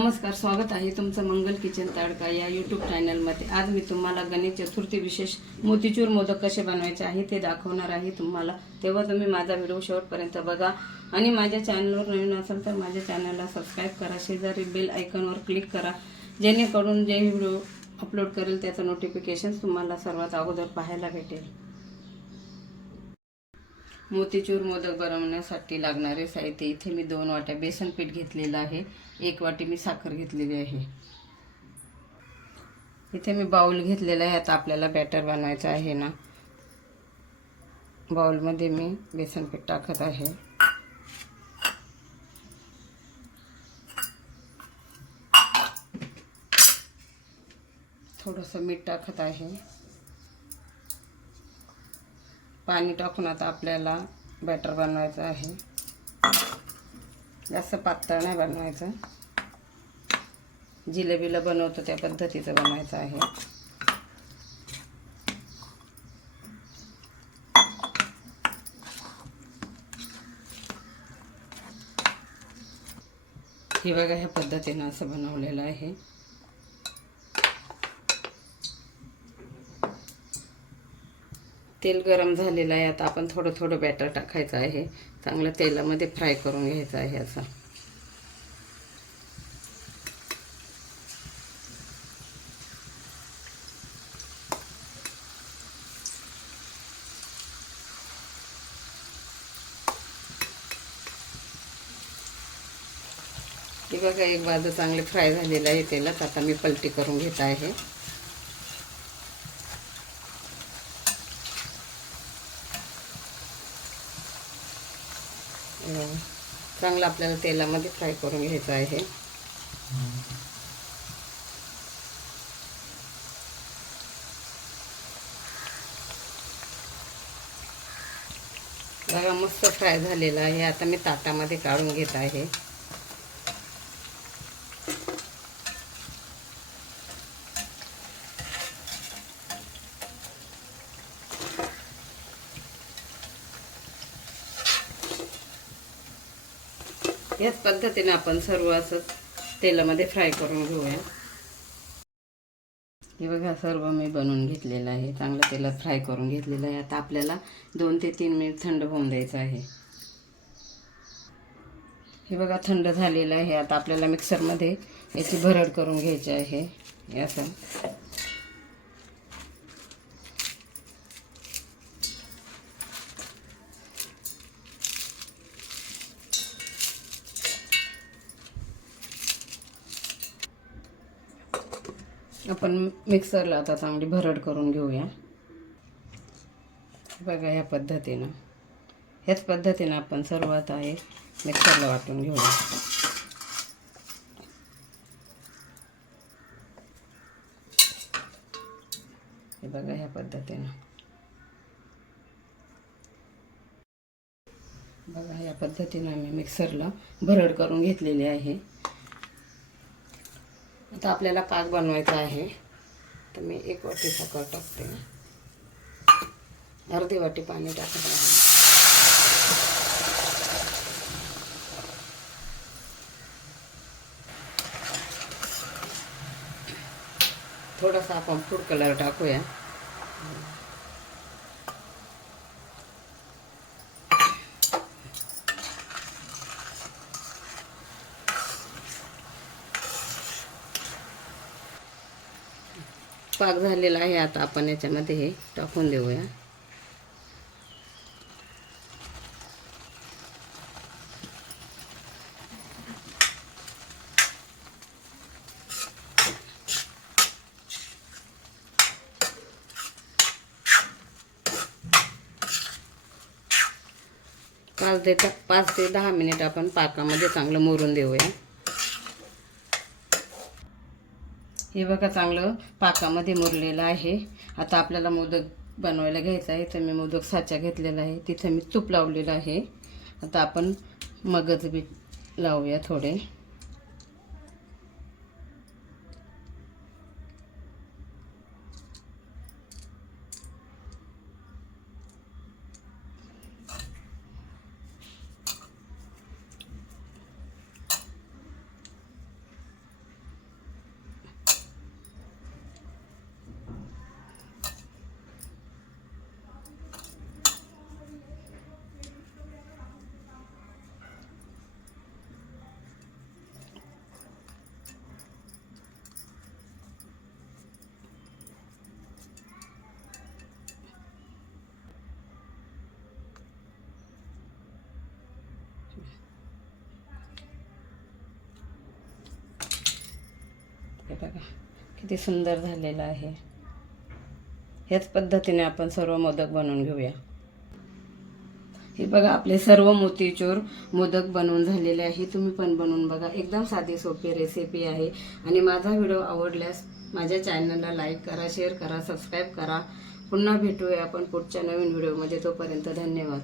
नमस्कार, स्वागत आहे तुमचं मंगल किचन तडका या यूट्यूब चॅनलमध्ये। आज मी तुम्हाला गणेश चतुर्थी विशेष मोतीचूर मोदक कसे बनवायचे आहे ते दाखवणार आहे तुम्हाला। तेव्हा तुम्ही माझा व्हिडिओ शेवटपर्यंत बघा आणि माझ्या चॅनलवर नवीन असाल तर माझ्या चॅनलला सबस्क्राइब करा, शेजारी बेल आयकॉनवर क्लिक करा, जेणेकरून जे व्हिडिओ अपलोड करेल त्याचं नोटिफिकेशन तुम्हाला सर्वात अगोदर पाहायला भेटेल। मोतीचूर मोदक बनवण्यासाठी लागणारे साहित्य इथे मी 2 वाट्या बेसन पीठ घेतलेलं आहे, 1 वाटी मी साखर घेतलेली आहे। इथे मी बाउल घेतलेला आहे। आता आपल्याला बॅटर बनवायचं आहे ना, बाउलमध्ये मी बेसन पीठ टाकत आहे। थोडंसं मीठ टाकत आहे। पाणी टाकून आता आपल्याला बॅटर बनवायचं आहे। जास्त पातळ नाही बनवायचं, जिलेबीला बनवतो त्या पद्धतीचं बनवायचं आहे। हे बघा, ह्या पद्धतीने असं बनवलेलं आहे। तेल गरम झालेलं आहे। आता आपण थोडं थोडं बॅटर टाकायचं आहे, चांगलं तेलामध्ये फ्राय करून घ्यायचं आहे असं। हे बघा, एक बाजू चांगली फ्राय झालेलं आहे तेलात। आता मी पलटी करून घेत आहे। चांगलं आपल्याला तेलामध्ये फ्राय करून घ्यायचं आहे। बघा, मस्त फ्राय झालेलं आहे। आता मी ताटामध्ये काढून घेत आहे। याच पद्धतीने आपण सर्व असं तेलामध्ये फ्राय करून घेऊया। हे बघा, सर्व मी बनवून घेतलेलं आहे, चांगलं तेलात फ्राय करून घेतलेलं आहे। आता आपल्याला 2 ते 3 मिनिट थंड होऊन द्यायचं आहे। हे बघा, थंड झालेलं आहे। आता आपल्याला मिक्सरमध्ये याची भरड करून घ्यायची आहे असं। आपण मिक्सरला आता चांगली भरड करून घेऊया। बघा, ह्या पद्धतीनं, ह्याच पद्धतीनं आपण सर्वात आहे मिक्सरला वाटून घेऊया। हे बघा, ह्या पद्धतीनं बघा, ह्या पद्धतीनं मी मिक्सरला भरड करून घेतलेली आहे। आता आपल्याला पाक बनवायचा आहे, तर मी 1 वाटी साखर टाकते, अर्धी वाटी पाणी टाकत आहे। थोडासा आपण फूड कलर टाकूया। पाक झालेला आहे। आता आपण याच्यामध्ये हे टाकून देऊया। पाच ते 10 मिनिट आपण पाकामध्ये चांगलं मुरून देऊया। हे बघा, चांगलं पाकामध्ये मुरलेलं आहे। आता आपल्याला मोदक बनवायला घ्यायचं आहे, तर मी मोदक साचा घेतलेला आहे, तिथे मी तूप लावलेलं आहे। आता आपण मगज बी लावूया थोडे। बघा किती सुंदर झालेलं आहे. ह्याच पद्धतीने आपण सर्व मोदक बनवून घेऊया. हे बघा आपले सर्व मोतीचूर मोदक बनवून झालेले आहे. तुम्ही पण बनवून बघा. एकदम साधी सोपी रेसिपी आहे. आणि माझा व्हिडिओ आवडल्यास माझ्या चॅनलला लाईक करा, शेअर करा, सबस्क्राईब करा. पुन्हा भेटूया आपण पुढच्या नवीन व्हिडिओमध्ये. तोपर्यंत धन्यवाद.